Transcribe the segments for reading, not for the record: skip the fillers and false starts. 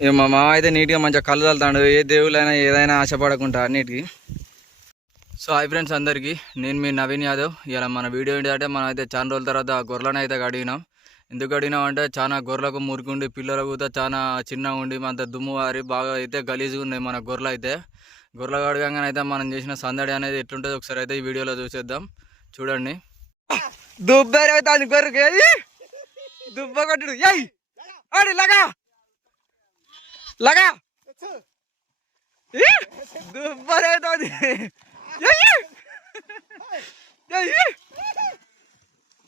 ఇక మా మామ అయితే నీట్గా మంచిగా కళ్ళు చల్లుతాడు, ఏ దేవుళ్ళైనా ఏదైనా ఆశపడకుండా అన్నిటికీ. సో హాయ్ ఫ్రెండ్స్ అందరికీ, నేను మీ నవీన్ యాదవ్. ఇలా మన వీడియో ఏంటంటే మనం అయితే చాలా రోజుల తర్వాత గొర్రెలను అయితే కడిగినాం. ఎందుకు కడిగినాం అంటే చాలా గొర్రెలకు మురికుండి, పిల్లలకు కూడా చాలా చిన్నగా ఉండి అంత దుమ్ము వారి బాగా అయితే గలీజ్గా ఉన్నాయి మన గొర్రెలు అయితే. గొర్రెలు కడగంగానే అయితే మనం చేసిన సందడి అనేది ఎట్లుంటుందో ఒకసారి అయితే ఈ వీడియోలో చూసేద్దాం. చూడండి. దుబ్బేరైతే గొర్రెకి దుబ్బ కొట్టుడు ఆడి లగా లగా దుబ్బరైతుంది.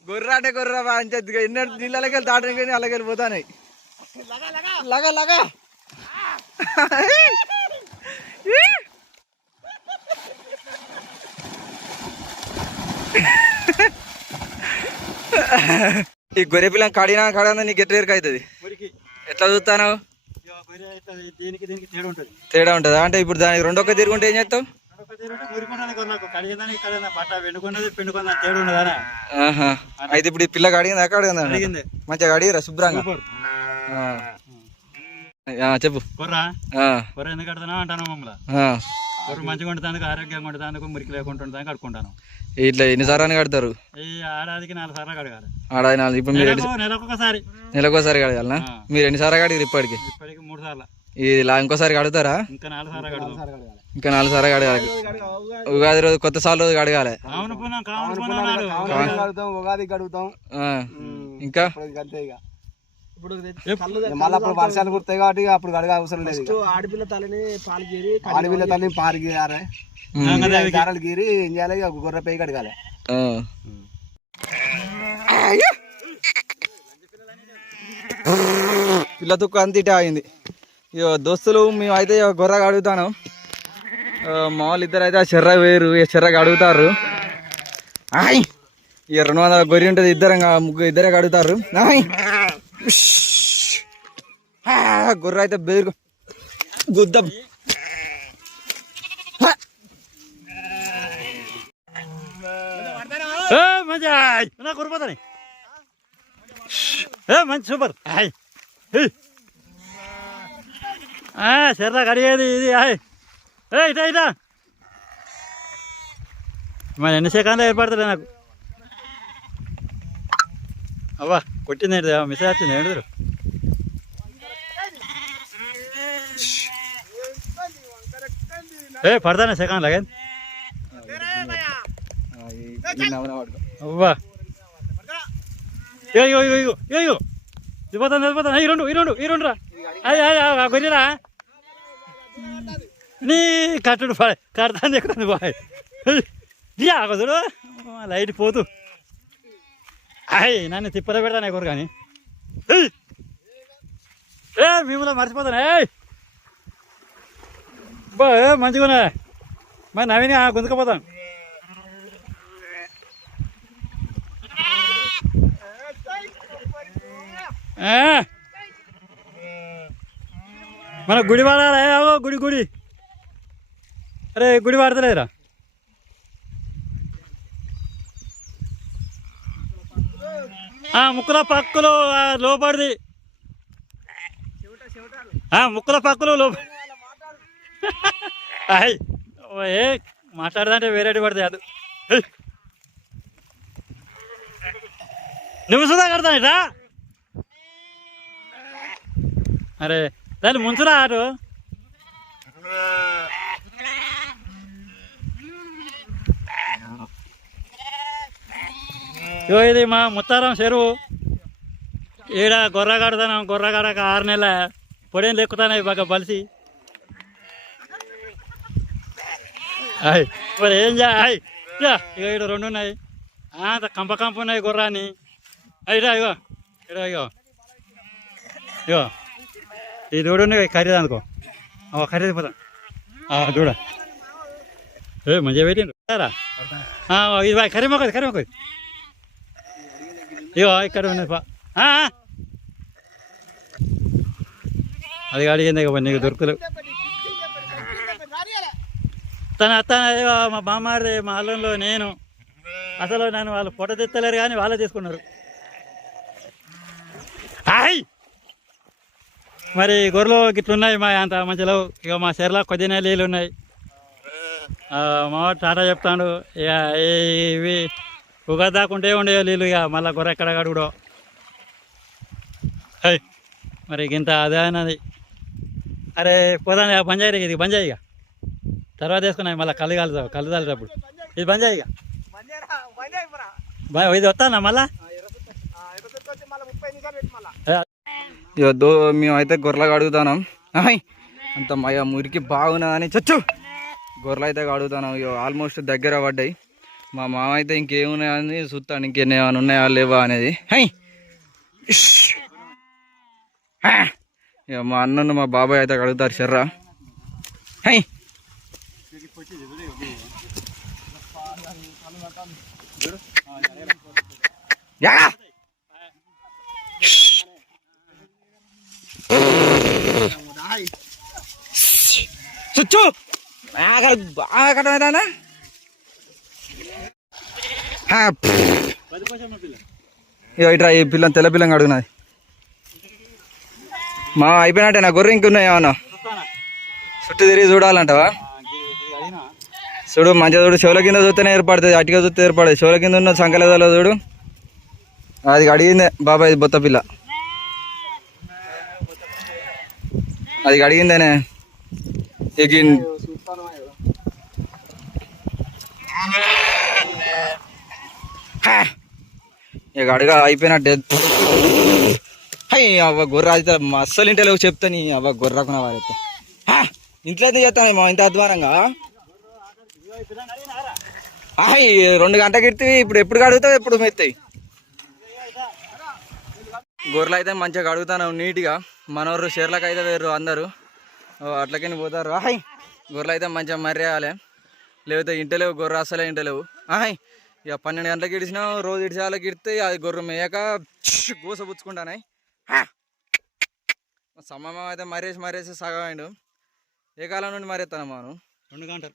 గొర్రె అంటే గొర్రె పంచగా ఎన్నో నీళ్ళకి వెళ్ళి దాటని అలాగే వెళ్ళిపోతాయి. లగా లగా ఈ గొర్రె పిల్లని కడినా నీకు ఎట్లా ఎరుక అవుతుంది? ఎట్లా చూస్తాను? తేడా ఉంటుందా? అంటే ఇప్పుడు దానికి రెండొక్క తిరుగుంటే ఏం చేస్తావు? అయితే ఇప్పుడు ఈ పిల్లకి అడిగిందా? అడిగిందా? మంచిగా అడిగిరా శుభ్రంగా? చెప్పు. కొర్ర ఎందుకు కడతాను అంటాను మమ్మల్ని. కొర్ర మంచిగా ఉండటానికి, ఆరోగ్యంగా ఉండటానికి, మురికి లేకుండా కడుకుంటాను. ఇట్లా ఎన్నిసార్లు కడతారు? ఈ ఏడాదికి 4 సార్లు కడగాలి. ఏడాది 4. ఇప్పుడు మీరు నెలకొకసారి కడగాలనా? మీరు ఎన్నిసార్లు కడిగారు ఇప్పటికి? 3 సార్లు. ఇలా ఇంకోసారి కడుగుతారా? ఇంకా 4 సార్లు కడగాలి. ఇంకా 4 సార్లు కడగాలి. ఉగాది రోజు, కొత్త సార్లు రోజు కడగాలి. ఉగాది కడుగుతాం. ఇంకా మళ్ళీ వర్షాలు కుడతాయి కాబట్టి అప్పుడు కడగ అవసరం లేదు. ఆడపిల్ల తల్లిని పాలు గారెలు గీరి ఏం చేయాలి? గొర్రె పేయి కడగాలి. పిల్ల తుక్కు అంత ఇటే ఆగింది. ఇక దోస్తులు మేమైతే గొర్రె కడుగుతాను. మా వాళ్ళు ఇద్దరు అయితే ఆ చెర్ర వేరు, చెర్రగా అడుగుతారు. ఇక 200 గొర్రె ఉంటుంది, ఇద్దరే కడుగుతారు. గొర్రె అయితే బెదురు గుద్ద మంచి సూపర్. సరదా కడిగేది ఇది. ఇటా ఇటా మరి ఎన్ని సెకండ్లో ఏర్పడుతుంది నాకు. అవ్వా కొట్టింది ఏంటి? మిస్ వచ్చింది ఏంటి? పడతానే సెకండ్ లాగా. అవ్వా వెళ్ళిపోతాను. ఈ రెండు రా గొర్రెరా నీ కట్టుడు కడతాను ఎక్కుతుంది బాయ్. ఆగదుడు లైట్ పోతూ నన్ను తిప్పలో పెడతాను ఎగురు కానీ మిమ్మల్ని మర్చిపోతాను. మంచిగా మరి నవీని గుంజుకపోతాను. మన గుడి వాడాలి. గుడి అరే గుడి వాడతలేదురా. ముక్కుల పక్కులు లోపడిది. ముక్కుల పక్కులు లోపడి మాట్లాడదంటే వేరేటి పడితే అది నువ్వు సుధా కడతానేటా. అరే దాన్ని ముంచురా అటు. ఇది మా ముత్తారం చెరువు. ఈడ గొర్రె కడతాను. గొర్రె కడక 6 నెలల పొడేం లెక్కుతాయి బాగా బలిసి. మరి ఏం చేయాలి? ఇక ఇక్కడ 2 ఉన్నాయి. కంప ఉన్నాయి గొర్రాని. ఇగో ఈ దూడ ఖరీదు అనుకో. ఖరీదు పోతాం దూడ. మంచిగా పెట్టిండు రా. ఇది కరీమొక్కది. ఇగో ఇక్కడ ఉన్నది. అది అడిగింది నీకు దొరుకుతలేవు. మా బామ్మారి మా అల్లంలో నేను అసలు నన్ను వాళ్ళు ఫోటో తెత్తలేరు కానీ వాళ్ళే తీసుకున్నారు. మరి గొర్రెలు గిట్లున్నాయి మా అంత మంచిలో. ఇక మా చెర్లో కొద్దిగా నీళ్ళు ఉన్నాయి. మా టాటా చెప్తాడు ఇక ఇవి ఉగాది దాకుంటే ఉండేవి నీళ్ళు. ఇక మళ్ళీ గొర్రె ఎక్కడ కడుగుడో మరి ఇంత అదే అన్నది. అరే పోదాం ఇక బంజాయి, ఇది బంజాయి ఇక తర్వాత వేసుకున్నాయి మళ్ళీ కళ్ళు కాలుతావు, కళ్ళు తాలేటప్పుడు ఇది బంజాయి ఇక ఇది వస్తానా మళ్ళా. మేమైతే గొర్రెలు కడుగుతున్నాం. అంత మయ మురికి బాగున్నదని చచ్చు గొర్రెలు అయితే కడుగుతున్నాం. ఆల్మోస్ట్ దగ్గర పడ్డాయి. మా మామ అయితే ఇంకేమున్నాయని చూస్తాను, ఇంకేమైనా ఉన్నాయా లేవా అనేది. ఇక మా అన్నను మా బాబాయ్ అయితే కడుగుతారు షర్రా. చుచ్చు బాగా కట్టమైందా. ఇట్రా ఈ పిల్లని తెల్ల పిల్లని అడుగున్నది. మా అయిపోయినట్టే నా గొర్రె ఇంకున్నాయి ఏమన్నా చుట్టూ తిరిగి చూడాలంటావా? చూడు మంచిగా చూడు, చెవుల కింద చూస్తేనే ఏర్పడుతుంది, అటుగా చూస్తే ఏర్పడదు. చెవుల కింద ఉన్న సంకలేదాలో చూడు, అది అడిగిందే బాబాయ్ బొత్త పిల్ల, అది అడిగిందేనే. ఇక అడుగా అయిపోయినట్టే. అవ్వ గొర్రె అయితే అస్సలు ఇంట్లో చెప్తాను. అవ్వ గొర్రెకున్న వారైతే ఇంట్లో అయితే చేస్తాను మా ఇంత అధ్వానంగా. 2 గంటకి ఇడితే ఇప్పుడు ఎప్పుడు కడుగుతావు, ఎప్పుడు మెత్తాయి. గొర్రెలు అయితే మంచిగా కడుగుతాను నీట్గా. మనోరు షేర్లకు అయితే వేరు అందరూ అట్లకని పోతారు. గొర్రెలు అయితే మంచిగా మర్రేయాలి, లేకపోతే ఇంటలేవు గొర్రె అసలే ఇంటలేవు. ఇక 12 గంటలకు ఇడిచినావు, రోజు ఇడిచాలకి ఇడితే అది గొర్రె మేయక గోస పుచ్చుకుంటానాయి. సమ్మమ్మ అయితే మరేసి సగమైండు. ఏ కాలం నుండి మరేస్తాను మనం? 2 గంటలు.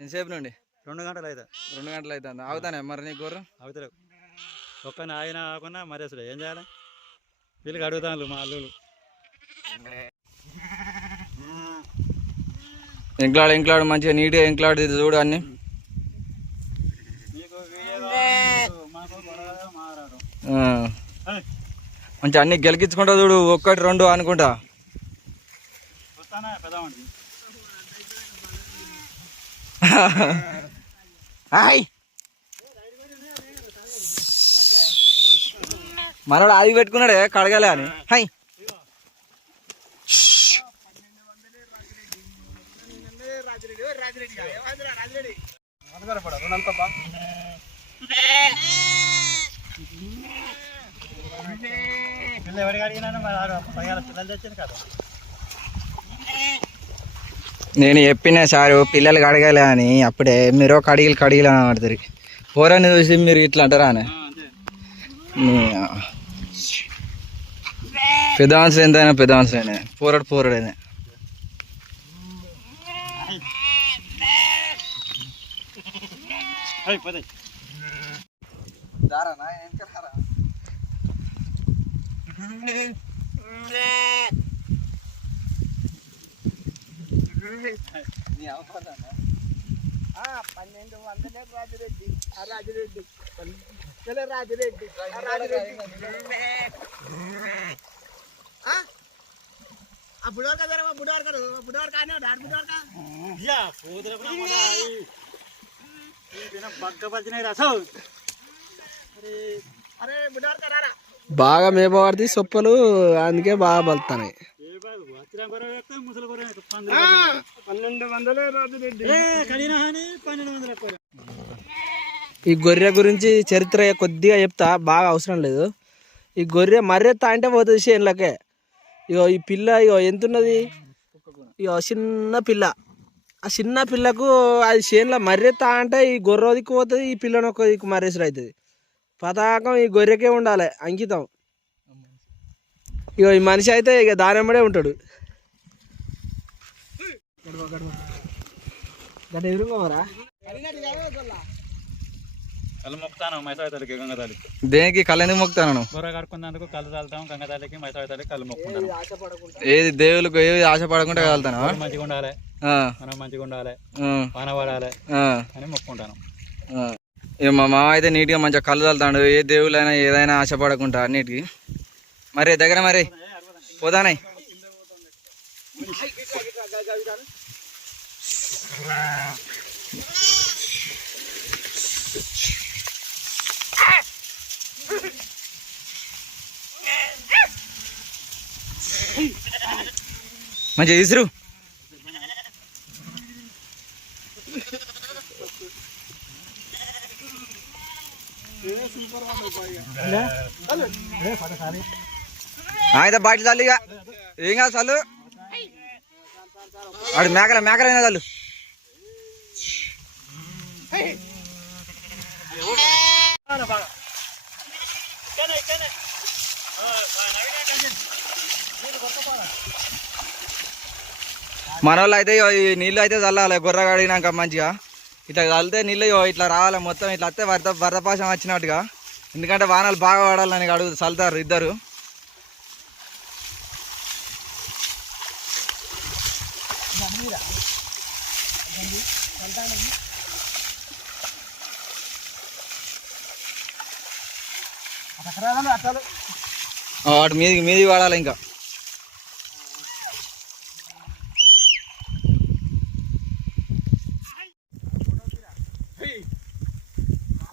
ఎంతసేపు నుండి? 2 గంటలు అవుతా. 2 గంటలు అవుతుంది. అవుతానే మరి నీకు గొర్రె? అవుతలేవు. ఒక్కని ఆయన కాకుండా మరేసుడు ఏం చేయాలి? వీళ్ళకి అడుగుతాను మా అల్లులు. ఎంక్లాడు మంచిగా నీట్గా ఎంక్లాడు చూడు అన్ని. మంచిగా అన్ని గెలికించుకుంటా చూడు, 1 2 అనుకుంటా. మనోడు ఆది పెట్టుకున్నాడే కడగలే అని. నేను చెప్పిన సారు పిల్లలు కడగాలి అని, అప్పుడే మీరు కడిగిలు అని పడుతుంది. పోరని చూసి మీరు ఇట్లా అంటారా అని. పెద్ద మనుషులు ఎంతైనా పెద్ద మనుషులైనా, పోరాడైనా. బాగా మేపబడితే సొప్పలు, అందుకే బాగా బలుతున్నాయి. ఈ గొర్రె గురించి చరిత్ర కొద్దిగా చెప్తా, బాగా అవసరం లేదు. ఈ గొర్రె మర్రెత్తా అంటే పోతుంది చేనులకే. ఇగో ఈ పిల్ల ఇగో ఎంతున్నది, ఇగో చిన్న పిల్ల. ఆ చిన్న పిల్లకు అది చేనులో మర్రెత్తా అంటే ఈ గొర్రె దిక్కు పోతుంది, ఈ పిల్లని ఒక దిక్కు మర్రేసుడు అవుతుంది. పతాకం ఈ గొర్రెకే ఉండాలి, అంకితం. ఇగో ఈ మనిషి అయితే ఇక దానెమ్మడే ఉంటాడు. ఎదురుకోమరా కళ్ళు మొక్కుతాను మైసాయి తల్లికి గంగ తల్లికి. దేనికి కళ్ళు ఎందుకు మొక్కుతాను? బుర్ర కడుక్కున్నందుకు కళ్ళు చల్లుతాం గంగ తల్లికి మైసాయి తల్లికి కళ్ళు మొక్కుంటాను. ఏది దేవులకు ఏది ఆశ పడకుండా కలుగుతాను. మంచిగా ఉండాలి, మనం మంచిగా ఉండాలి, వాన పడాలి అని మొక్కుంటాను. మా మామ అయితే నీట్గా మంచిగా కళ్ళు చల్లుతాడు. ఏ దేవులైనా ఏదైనా ఆశపడకుండా అన్నిటికి. మరి దగ్గర మరి పోదానే. మంచిగా తీసురు. అయితే బాటిల్ చాలు ఇక ఏం కాదు చాలు. ఆడు మేకలైనా చాలు. మన వాళ్ళు అయితే ఈ నీళ్ళు అయితే చల్లాలి గొర్రె కడిగినాక మంచిగా. ఇట్లా చల్లితే నీళ్ళు ఇట్లా రావాలి మొత్తం. ఇట్లా వస్తే వరదపాసం వచ్చినట్టుగా. ఎందుకంటే వానలు బాగా పడాలని అడుగు చల్లుతారు ఇద్దరు. వాటి మీది వాడాలి ఇంకా.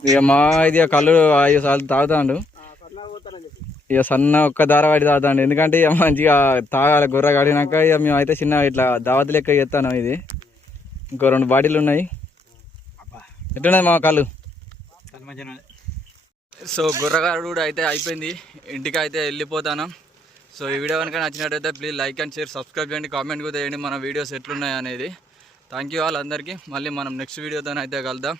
ఇక మా ఇది కళ్ళు 5 సార్లు తాగుతాడు. ఇక సన్న ఒక్క ధారావాడి తాగుతాడు. ఎందుకంటే ఇక మంచిగా తాగాలి గొర్రె కడిగినాక. ఇక మేము అయితే చిన్న ఇట్లా దావత్ లెక్క చేస్తాను. ఇది ఇంకో 2 బాటిల్ ఉన్నాయి. ఎట్లున్నది మా కళ్ళు? సో గొర్రెగాడు కూడా అయితే అయిపోయింది. ఇంటికి అయితే వెళ్ళిపోతాను. సో ఈ వీడియో కనుక నచ్చినట్టయితే please like and share, subscribe చేయండి, కామెంట్ కూడా చేయండి మన వీడియోస్ ఎట్లున్నాయి అనేది. థ్యాంక్ యూ ఆల్ అందరికీ. మళ్ళీ మనం నెక్స్ట్ వీడియోతో అయితే కలుద్దాం.